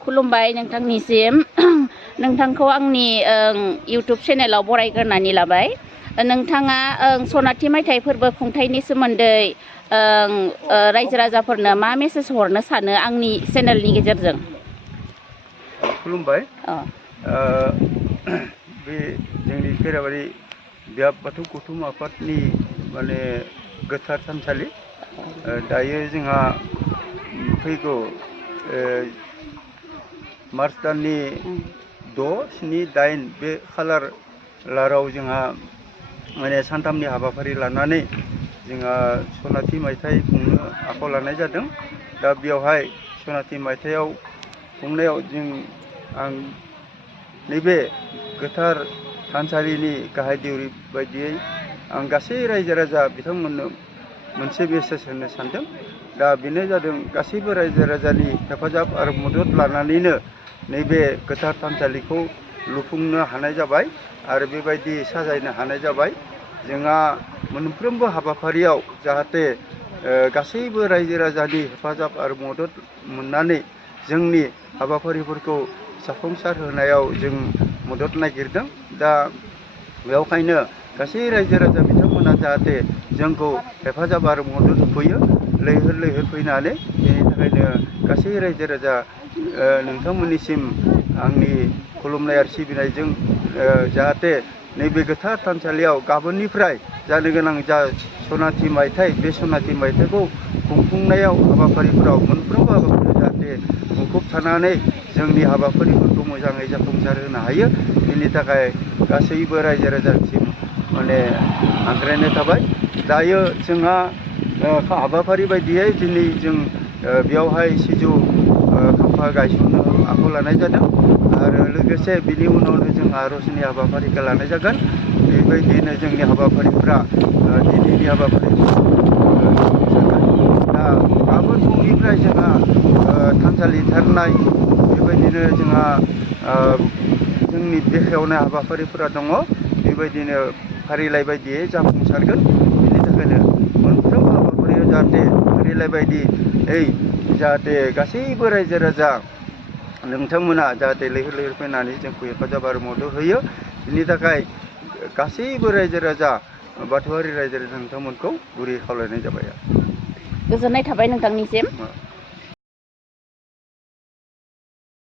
खुलुमबाय नोंथांनिसिम नोंथांखौ आंनि इउटुब चेनेलाव बरायग्रोनानै लाबाय। नोंथाङा सनाथि मायथाइ फोरबो खुंथायनि सोमोन्दै रायजो राजाफोरनो मा मेसेज हरनो सानो आंनि चेनेलनि गेजेरजों? खुलुमबाय। बे जोंनि खैराबारि बियाब बाथौ गौथुम आफादनि माने गोथार थानसालि दायो जोंहा फैगौ मार्च दाननि 6, 7, 8 बे खालाराव जोंहा माने सानथामनि हाबाफारि लानानै जोंहा सनाथि मायथाइ खुंनो आखायाव लानाय जादों। दा बेयावहाय सनाथि मायथाइयाव खुंनायाव आं नैबे गोथार थानसालिनि गाहाय देउरि बायदियै आं गासै रायजो राजा बिथांमोननो मोनसे मेसेज होनो सानदों। दा बेनो जादों गासैबो रायजो राजानि हेफाजाब आरो मदद लानानैनो नैबे गोथार थानसालिखौ लुफुंनो हानाय जाबाय आरो बेबायदि साजायनो हानाय जाबाय। जोंहा मोनफ्रोमबो हाबाफारियाव जाहाथे गासैबो रायजो राजानि हेफाजाब आरो मदद मोननानै जोंनि हाबाफारिफोरखौ जाफुंसार होनायाव जों मदद नागिरदों। दा बेखायनो गासै रायजो राजा बिथांमोना जाहाथे जोंखौ हेफाजाब आरो मदद होफैयो लैहोर लैहोर फैनानै। बेनि थाखायनो गासै रायजो राजा नोंथांमोननिसिम आंनि खुलुमनाय आरो सिबिनायजों जाहाथे नैबे गोथार थानसालियाव गाबोननिफ्राय जानो गोनां जा सनाथि मायथाइ बे सनाथि मायथाइखौ खुंफुंनायाव हाबाफारिफोराव मोनफ्रोमबो हाबाफारियाव जाहाथे मुखुब थानानै जोंनि हाबाफारिफोरखौ मोजाङै जाफुंसार होनो हायो। बेनि थाखाय गासैबो रायजो राजासिम माने हांख्रायनाय थाबाय। दायो जोंहा हाबाफारि बायदियै दिनै जों बेयावहाय सिजौ खाम्फा गायसननो आखायाव लानाय जादों आरो लोगोसे बिनि उनावनो जों आर'जनि हाबाफारिखौ लानाय जागोन। बेबायदिनो जोंनि हाबाफारिफ्रा दिनैनि हाबाफारिफ्रा दा गाबोन फुंनिफ्राय जोंहा थानसालि थारनाय बेबायदिनो जोंहा जोंनि बेखेवनाय हाबाफारिफोरा दङ। बेबायदिनो फारिलाइ बायदियै जाफुंसारगोन। बेनि थाखायनो मोनफ्रोमबो हाबाफारियाव जाहाथे फारिलाइ बायदियै जाहाथे गासैबो रायजो राजा नोंथांमोना जाहाथे लैहोर लैहोर फैनानै जोंखौ हेफाजाब आरो मदद होयो। बिनि थाखाय गासैबो रायजो राजा बाथौआरि रायजो राजा नोंथांमोनखौ गुरै खावलायनाय जाबाय। गोजोननाय थाबाय नोंथांनिसिम।